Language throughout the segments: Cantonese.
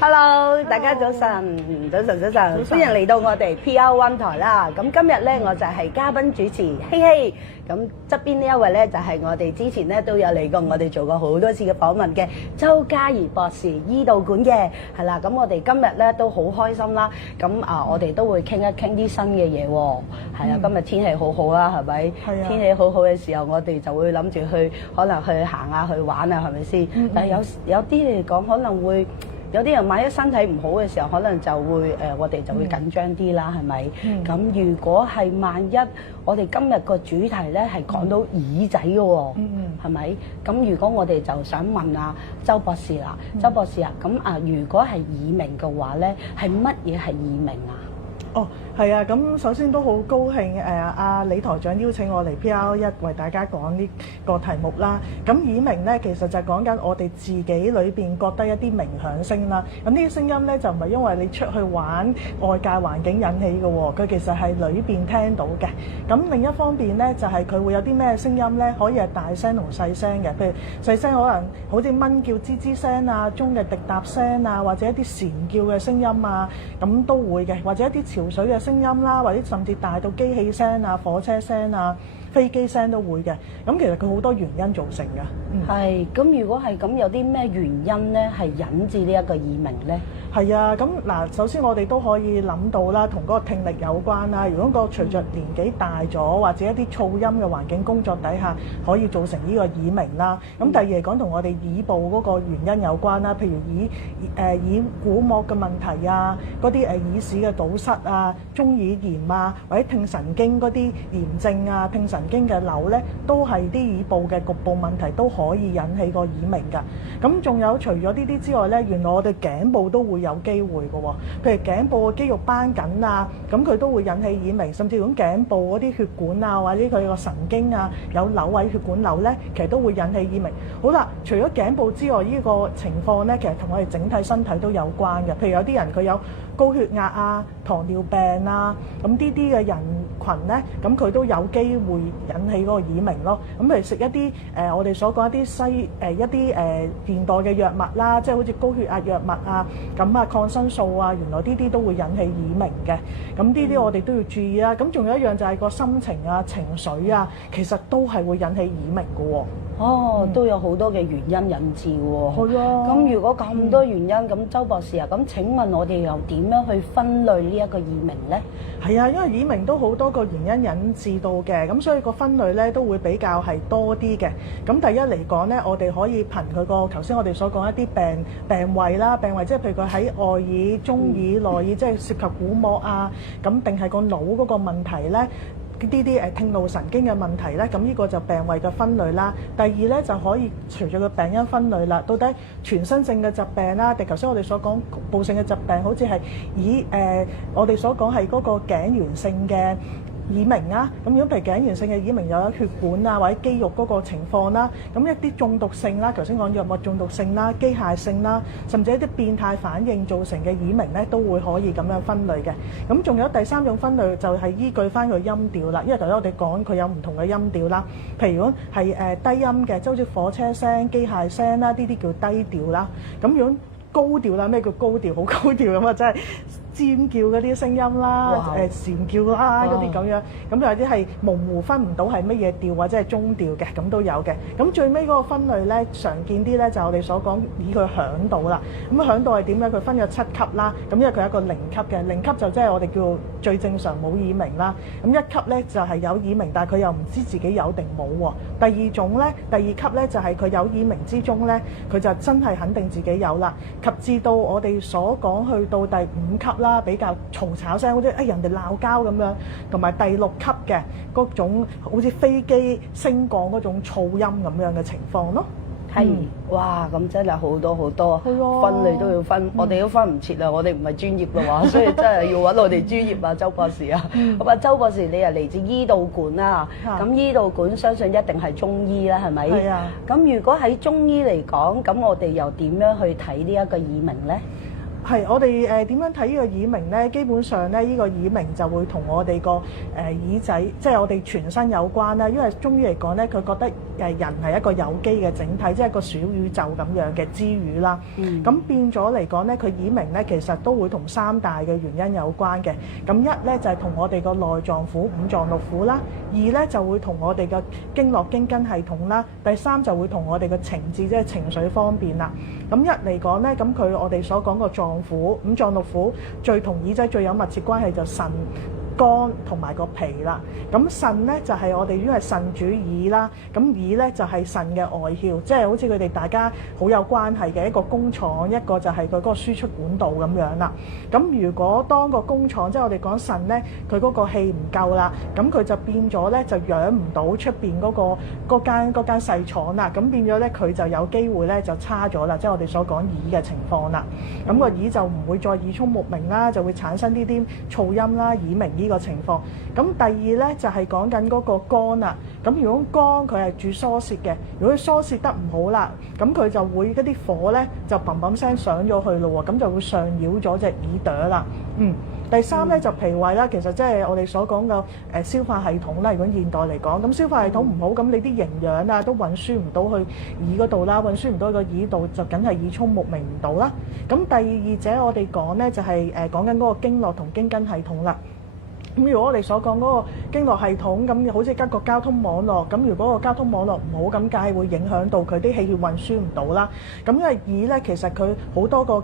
Hello， 大家早晨，早晨，歡迎嚟到我哋 PR1 台啦。咁今日咧，我就係嘉賓主持，希希。咁側邊呢一位咧，就係我哋之前咧都有嚟過，我哋做過好多次嘅訪問嘅周嘉怡博士，醫道館嘅，係啦。咁我哋今日咧都好開心啦。咁我哋都會傾一傾啲新嘅嘢喎。係啊，今日天氣好好啦，係咪？係啊。天氣好好嘅時候，我哋就會諗住可能去行下去玩啊，係咪先？但係有啲嚟講可能會。有啲人萬一身體唔好嘅時候，可能就會我哋就會緊張啲啦，係咪？咁如果係萬一我哋今日個主題咧係講到耳仔嘅喎，係咪？咁如果我哋就想問阿周博士啦，周博士啊，咁如果係耳鳴嘅話咧，係乜嘢係耳鳴啊？哦，係啊，咁首先都好高興阿李台長邀請我嚟 PR1 為大家講呢個題目啦。咁耳鳴咧，其實就係講緊我哋自己裏邊覺得一啲鳴響聲啦。咁呢啲聲音咧就唔係因為你出去玩外界環境引起嘅喎，佢其實係裏邊聽到嘅。咁另一方面咧，就係佢會有啲咩聲音咧，可以係大聲同細聲嘅。譬如細聲可能好似蚊叫吱吱聲啊，鐘嘅滴答聲啊，或者一啲蟬叫嘅聲音啊，咁都會嘅，或者一啲潮水嘅聲音啦，或者甚至大到機器聲啊、火車聲啊、飛機聲都會嘅。咁其實佢好多原因造成㗎。係，咁如果係咁，有啲咩原因咧係引致呢一個耳鳴咧？係啊，咁嗱，首先我哋都可以諗到啦，同嗰個聽力有關啦。如果個隨着年紀大咗，或者一啲噪音嘅環境工作底下，可以造成呢個耳鳴啦。咁第二嚟講，同我哋耳部嗰個原因有關啦，譬如耳鼓膜嘅問題啊，嗰啲耳屎嘅堵塞啊、中耳炎啊，或者聽神經嗰啲炎症啊、聽神經嘅瘤咧，都係啲耳部嘅局部問題，都可以引起個耳鳴㗎。咁仲有除咗呢啲之外咧，原來我哋頸部都會有機會嘅喎，譬如頸部嘅肌肉繃緊啊，咁佢都會引起耳鳴，甚至如果頸部嗰啲血管啊，或者佢個神經啊有瘤位血管瘤咧，其實都會引起耳鳴。好啦，除咗頸部之外，呢個情況咧，其實同我哋整體身體都有關嘅。譬如有啲人佢有高血壓啊、糖尿病啊，咁呢啲嘅人群咧，咁佢都有機會引起嗰個耳鳴咯。咁譬如食一啲我哋所講一啲一啲現代嘅藥物啦，即係好似高血壓藥物啊，咁抗生素啊，原來呢啲都會引起耳鳴嘅。咁呢啲我哋都要注意啦。咁仲有一樣就係個心情啊、情緒啊，其實都係會引起耳鳴嘅喎。哦，都有好多嘅原因引致喎。係啊。咁如果咁多原因，咁周博士啊，咁請問我哋又點樣去分類呢一個耳鳴咧？係啊，因為耳鳴都好多個原因引致到嘅，咁所以個分類咧都會比較係多啲嘅。咁第一嚟講咧，我哋可以憑佢個頭先我哋所講一啲病位啦，病位即係譬如佢喺外耳、中耳、內耳，即係涉及鼓膜啊，咁定係個腦嗰個問題咧？呢啲聽路神經嘅問題咧，咁呢個就病位嘅分類啦。第二咧就可以隨住個病因分類啦，到底全身性嘅疾病啦，定頭先我哋所講局部性嘅疾病，好似係我哋所講係嗰個頸源性嘅耳鳴啊，咁如果譬如頸源性嘅耳鳴又有血管啊或者肌肉嗰個情況啦，咁一啲中毒性啦，頭先講藥物中毒性啦、機械性啦，甚至一啲變態反應造成嘅耳鳴咧，都會可以咁樣分類嘅。咁仲有第三種分類就係依據翻佢音調啦，因為頭先我哋講佢有唔同嘅音調啦，譬如如果係低音嘅，即係好似火車聲、機械聲啦，呢啲叫低調啦。咁如果高調啦，咩叫高調？好高調咁啊，真係尖叫嗰啲聲音啦，蟬叫啦嗰啲咁樣，咁有啲係模糊分唔到係乜嘢調或者係中調嘅，咁都有嘅。咁最尾嗰個分類咧，常見啲咧就我哋所講以佢響度啦。咁響度係點咧？佢分咗7級啦。咁因為佢係一個0級嘅，0級就即係我哋叫最正常冇耳鳴啦。咁1級咧就係有耳鳴，但係佢又唔知自己有定冇喎。第二種咧，第2級咧就係佢有耳鳴之中咧，佢就真係肯定自己有啦。及至到我哋所講去到第5級啦，比較嘈吵聲，好似人哋鬧交咁樣，同埋第6級嘅嗰種好似飛機升降嗰種噪音咁樣嘅情況咯。係，哇！咁真係好多好多，分類都要分，我哋都分唔切啦，我哋唔係專業嘅話，所以真係要揾我哋專業啊，周博士啊。咁啊，周博士你係嚟自醫道館啦，咁醫道館相信一定係中醫啦，係咪？係啊。咁如果喺中醫嚟講，咁我哋又點樣去睇呢一個耳鳴咧？係，我哋點樣睇呢個耳鳴咧？基本上咧，呢個耳鳴就會同我哋個耳仔，即係我哋全身有關啦。因為中醫嚟講咧，佢覺得人係一個有機嘅整體，即係一個小宇宙咁樣嘅之語啦。咁變咗嚟講咧，佢耳鳴咧其實都會同三大嘅原因有關嘅。咁一咧就係同我哋個內臟腑、五臟六腑啦；二咧就會同我哋嘅經絡經筋系統啦；第三就會同我哋嘅情志，即係情緒方面啦。咁一嚟講咧，咁我哋所講個臟腑、五臟六腑最同耳仔最有密切關係就腎、肝同埋個脾啦。咁腎咧就係我哋因為腎主耳啦，咁耳咧就係腎嘅外竅，即係好似佢哋大家好有關係嘅一個工廠，一個就係佢嗰個輸出管道咁樣啦。咁如果當個工廠，即係我哋講腎咧，佢嗰個氣唔夠啦，咁佢就變咗咧就養唔到出邊嗰間細廠啦，咁變咗咧佢就有機會咧就差咗啦，即係我哋所講耳嘅情況啦。咁個耳就唔會再耳聰目鳴啦，就會產生呢啲噪音啦、耳鳴呢個情況。咁第二咧就係講緊嗰個肝啦。咁如果肝佢係主疏泄嘅，如果佢疏泄得唔好啦，咁佢就會嗰啲火咧就砰砰聲上咗去咯喎，咁就會上擾咗隻耳朵啦。第三咧就脾胃啦，其實即係我哋所講嘅消化系統啦。如果現代嚟講，咁消化系統唔好，咁你啲營養啊都運輸唔到去耳嗰度啦，運輸唔到去個耳度就梗係耳聰目鳴唔到啦。咁第二者我哋講咧就係講緊嗰個經絡同經筋系統啦。咁如果我哋所講嗰個經絡系統，咁好似一個交通網絡，咁如果個交通網絡唔好，咁梗係會影響到佢啲氣血運輸唔到啦。咁因為耳咧，其實佢好多個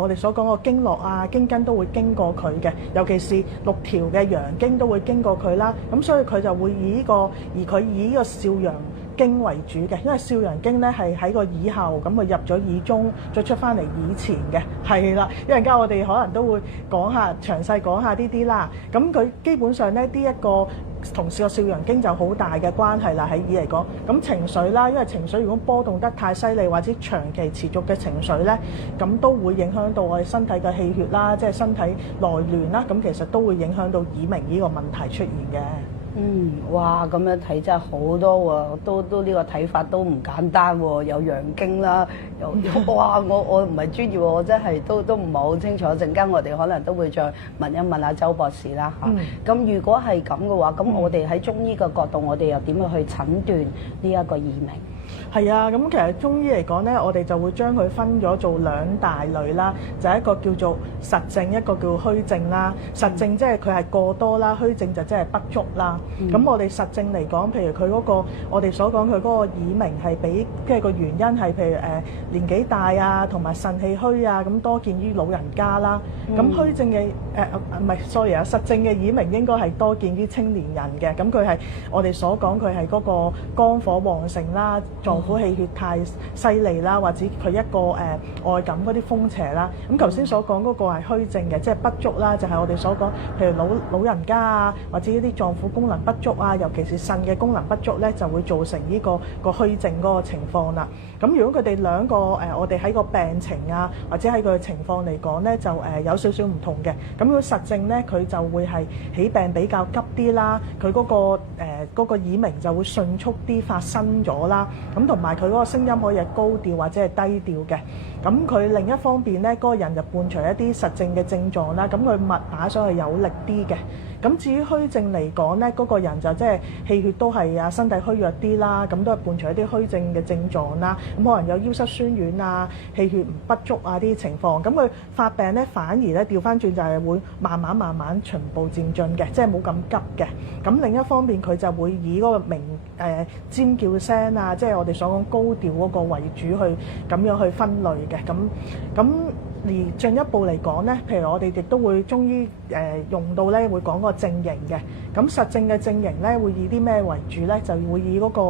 我哋所講個經絡啊、經筋都會經過佢嘅，尤其是6條嘅陽經都會經過佢啦。咁所以佢就會以佢以呢個少陽經為主嘅，因為少陽經咧係喺個耳後，咁佢入咗耳中，再出翻嚟耳前嘅，係啦。一陣間我哋可能都會詳細講下呢啲啦。咁佢基本上咧呢一個同個少陽經就好大嘅關係啦，喺耳嚟講。咁情緒啦，因為情緒如果波動得太犀利或者長期持續嘅情緒咧，咁都會影響到我哋身體嘅氣血啦，即係身體內亂啦，咁其實都會影響到耳鳴呢個問題出現嘅。哇！咁樣睇真係好多喎，都呢個睇法都唔簡單喎，有陽經啦，哇！我唔係專業喎，我真係都唔係好清楚。陣間我哋可能都會再問一問阿周博士啦嚇。咁如果係咁嘅話，咁我哋喺中醫嘅角度，我哋又點樣去診斷呢一個耳鳴？係啊，咁其實中醫嚟講咧，我哋就會將佢分咗做兩大類啦，就係一個叫做實症，一個叫虛症啦。實症即係佢係過多啦，虛症就即係不足啦。咁我哋實症嚟講，譬如佢嗰個我哋所講佢嗰個耳鳴係即係個原因係譬如年紀大啊，同埋腎氣虛啊，咁多見於老人家啦。咁虛症嘅實症嘅耳鳴應該係多見於青年人嘅。咁佢係我哋所講佢係嗰個肝火旺盛啦。臟腑氣血太犀利啦，或者佢一個外感嗰啲風邪啦。咁頭先所講嗰個係虛症嘅，即係不足啦，就係我哋所講，譬如老人家啊，或者呢啲臟腑功能不足啊，尤其是腎嘅功能不足咧，就會造成呢個虛症嗰個情況啦。咁如果佢哋兩個我哋喺個病情啊，或者喺佢嘅情況嚟講咧，就有少少唔同嘅。咁如果實症咧，佢就會係起病比較急啲啦，佢嗰個耳鳴就會迅速啲發生咗啦。咁同埋佢嗰個聲音可以係高調或者係低調嘅。咁佢另一方面咧，嗰個人就伴隨一啲實症嘅症狀啦。咁佢脈打上去有力啲嘅。咁至於虛症嚟講咧，嗰個人就即係氣血都係身體虛弱啲啦，咁都係伴隨一啲虛症嘅症狀啦。咁可能有腰膝酸軟啊、氣血不足啊啲情況。咁佢發病咧，反而咧調翻轉就係會慢慢循步漸進嘅，即係冇咁急嘅。咁另一方面佢就會以嗰個尖叫聲啊，即係我哋所講高調嗰個為主去咁樣去分類嘅。咁而進一步嚟講咧，譬如我哋亦都會中醫用到咧，會講個症型嘅。咁實症嘅症型咧，會以啲咩為主咧？就會以嗰個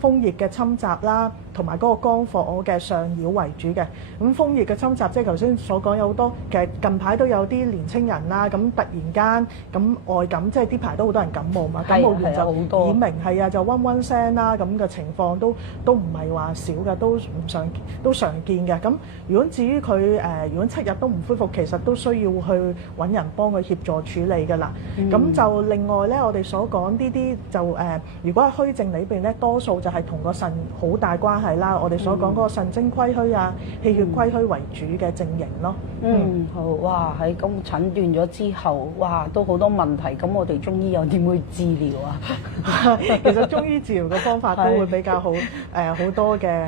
風熱嘅侵襲啦，同埋嗰個肝火嘅上擾為主嘅。咁風熱嘅侵襲，即係頭先所講有好多，其實近排都有啲年青人啦，咁突然間咁外感，即係呢排都好多人感冒嘛，感冒完就耳鳴，係啊，就嗡聲啦，咁嘅情況都唔係話少嘅，都常見嘅。咁如果至於佢如果7日都唔恢復，其實都需要去揾人幫佢協助處理㗎啦。咁就另外咧，我哋所講呢啲就如果係虛症裏邊咧，多數就係同個腎好大關係啦。我哋所講嗰個腎精虧虛啊、氣血虧虛為主嘅症型咯。好，哇！喺咁診斷咗之後，哇，都好多問題。咁我哋中醫又點去治療啊？其實中醫治療嘅方法都會比較好好多嘅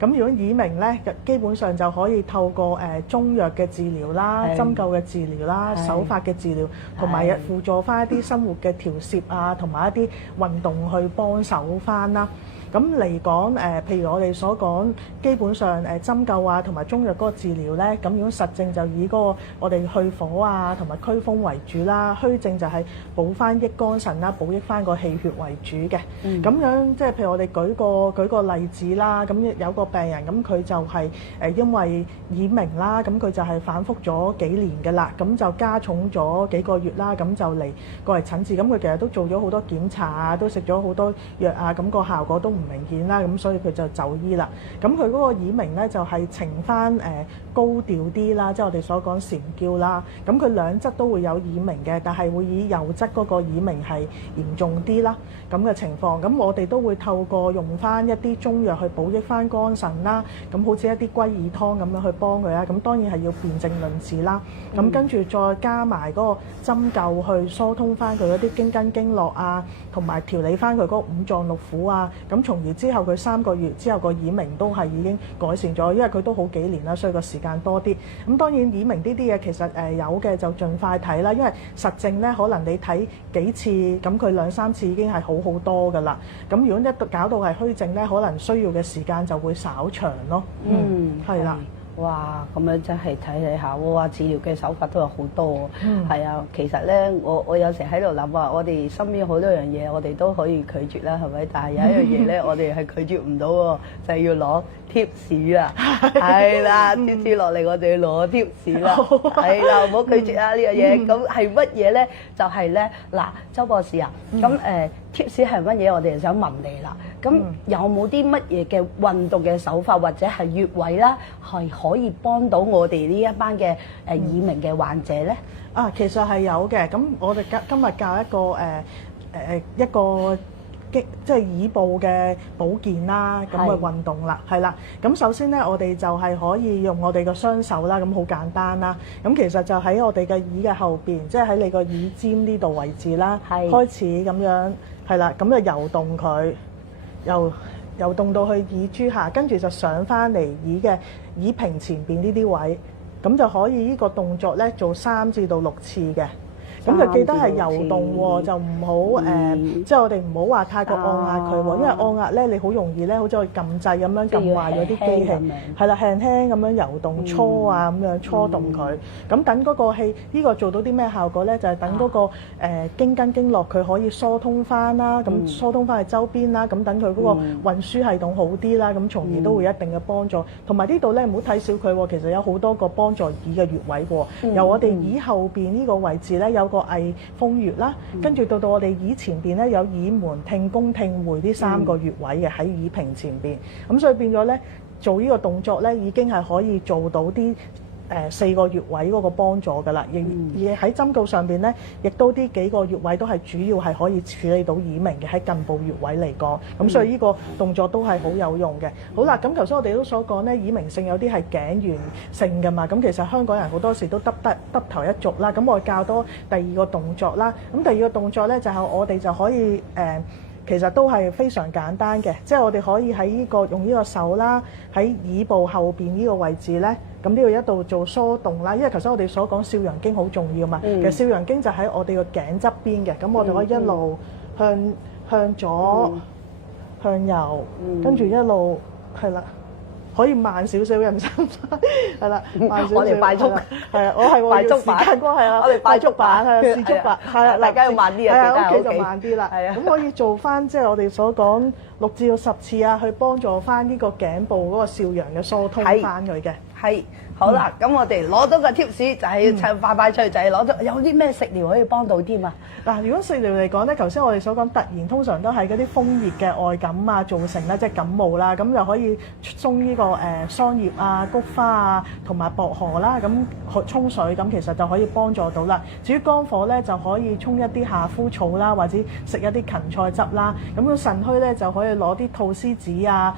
咁如果耳鳴咧，基本上就可以透過中藥嘅治療啦、針灸嘅治療啦、手法嘅治療，同埋輔助翻一啲生活嘅調節啊，同埋一啲運動去幫手翻啦。咁嚟講譬如我哋所講，基本上針灸啊同埋中藥嗰個治療咧，咁如果實症就以嗰個我哋去火啊同埋驅風為主啦，虛症就係補翻益肝腎啦，補益翻個氣血為主嘅。咁樣即係譬如我哋舉個例子啦，咁有個病人咁佢就係因為耳鳴啦，咁佢就係反覆咗幾年嘅啦，咁就加重咗幾個月啦，咁就嚟過嚟診治。咁佢其實都做咗好多檢查啊，都食咗好多藥啊，咁個效果都唔明顯啦，咁所以佢就就醫啦。咁佢嗰個耳鳴咧就係呈翻高調啲啦，即係我哋所講蟬叫啦。咁佢兩側都會有耳鳴嘅，但係會以右側嗰個耳鳴係嚴重啲啦。咁嘅情況，咁我哋都會透過用翻一啲中藥去補益翻肝腎啦。咁好似一啲歸耳湯咁樣去幫佢啦。咁當然係要辨證論治啦。咁跟住再加埋嗰個針灸去疏通翻佢嗰啲經筋經絡啊，同埋調理翻佢嗰個五臟六腑啊。咁從而之後佢3個月之後個耳鳴都係已經改善咗，因為佢都好幾年啦，所以個時間多啲。咁當然耳鳴呢啲嘢其實有嘅就盡快睇啦，因為實症咧可能你睇幾次，咁佢2、3次已經係好多噶啦。咁如果一搞到係虛症咧，可能需要嘅時間就會稍長咯。係啦。哇！咁樣真係睇下，哇！治療嘅手法都有好多，係啊。其實咧，我有時喺度諗啊，我哋身邊好多樣嘢，我哋都可以拒絕啦，係咪？但係有一樣嘢咧，我哋係拒絕唔到喎，就係要攞貼士啊！係啦，貼士落嚟，我哋要攞貼士啦，係啦，唔好拒絕啊呢樣嘢。咁係乜嘢咧？就係咧，嗱，周博士啊，咁貼士係乜嘢？我哋就想問你啦。咁有冇啲乜嘢嘅運動嘅手法或者係穴位啦，係可以幫到我哋呢一班嘅耳鳴嘅患者咧？其實係有嘅。咁我哋今日教一個即係耳部嘅保健啦，咁嘅運動啦，係啦。咁首先咧，我哋就係可以用我哋嘅雙手啦，咁好簡單啦。咁其實就喺我哋嘅耳嘅後邊，即係喺你個耳尖呢度位置啦，開始咁樣係啦，咁就游動佢。由動到去耳珠下，跟住就上翻嚟耳屏前邊呢啲位，咁就可以呢個動作咧做3至到6次嘅。咁就記得係游動喎，就唔好即係我哋唔好話太過按壓佢喎，因為按壓咧你好容易咧，好似去撳掣咁樣撳壞咗啲機器。係啦，輕輕咁樣游動搓啊，咁樣搓動佢。咁等嗰個氣呢個做到啲咩效果咧？就係等嗰個經筋經絡佢可以疏通翻啦，咁疏通翻去周邊啦，咁等佢嗰個運輸系統好啲啦，咁從而都會一定嘅幫助。同埋呢度咧唔好睇小佢喎，其實有好多個幫助耳嘅穴位喎。由我哋耳後邊呢個位置咧有個翳風穴啦，跟住到我哋耳前邊咧有耳門、聽宮、聽會呢3個穴位嘅喺耳屏前邊，咁所以變咗咧做呢個動作咧已經係可以做到啲4個穴位嗰個幫助㗎啦。而喺針灸上邊咧，亦都呢幾個穴位都係主要係可以處理到耳鳴嘅，喺近部穴位嚟講。咁所以呢個動作都係好有用嘅。好啦，咁頭先我哋都所講咧，耳鳴性有啲係頸源性㗎嘛。咁其實香港人好多時都耷頭一族啦。咁我教多第2個動作啦。咁第2個動作咧就係我哋就可以其實都係非常簡單嘅，即係我哋可以喺用呢個手啦，喺耳部後邊呢個位置咧，咁呢度一度做疏動啦。因為頭先我哋所講少陽經好重要嘛，其實少陽經就喺我哋個頸側邊嘅，咁我哋可以一路向左、向右，跟住一路係啦。可以慢少少嘅唔辛苦，係啦，慢少少。我哋快速，係啊，我係快速版，時間關係啦，我哋快速版係啊，時速版係啊，大家要慢啲啊，係啊，屋企就慢啲啦。係啊，咁可以做翻即係我哋所講6至到10次啊，去幫助翻呢個頸部嗰個少陽嘅疏通翻佢嘅。係。好啦，咁我哋攞到個 tips 就係要快快脆，就係攞到有啲咩食療可以幫到添啊？嗱，如果食療嚟講咧，頭先我哋所講突然通常都係嗰啲風熱嘅外感啊造成啦，即係感冒啦，咁就可以沖呢個桑葉啊、菊花啊同埋薄荷啦，咁沖水咁其實就可以幫助到啦。至於肝火咧，就可以沖一啲夏枯草啦，或者食一啲芹菜汁啦。咁個腎虛咧就可以攞啲菟絲子啊、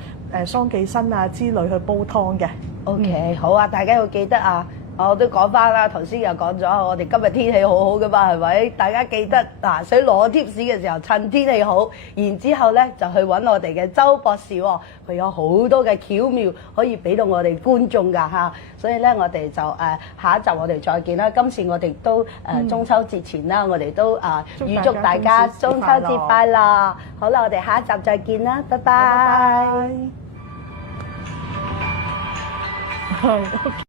桑寄生啊之類去煲湯嘅。OK，好啊！大家要記得啊，我都講翻啦，頭先又講咗，我哋今日天氣好好噶嘛，係咪？大家記得嗱，想攞 tips 嘅時候，趁天氣好，然之後咧就去揾我哋嘅周博士喎，佢有好多嘅巧妙可以俾到我哋觀眾噶嚇，所以咧我哋就下一集我哋再見啦。今次我哋都中秋節前啦，我哋都預祝大家中秋節快樂。好啦，我哋下一集再見啦，拜拜。係。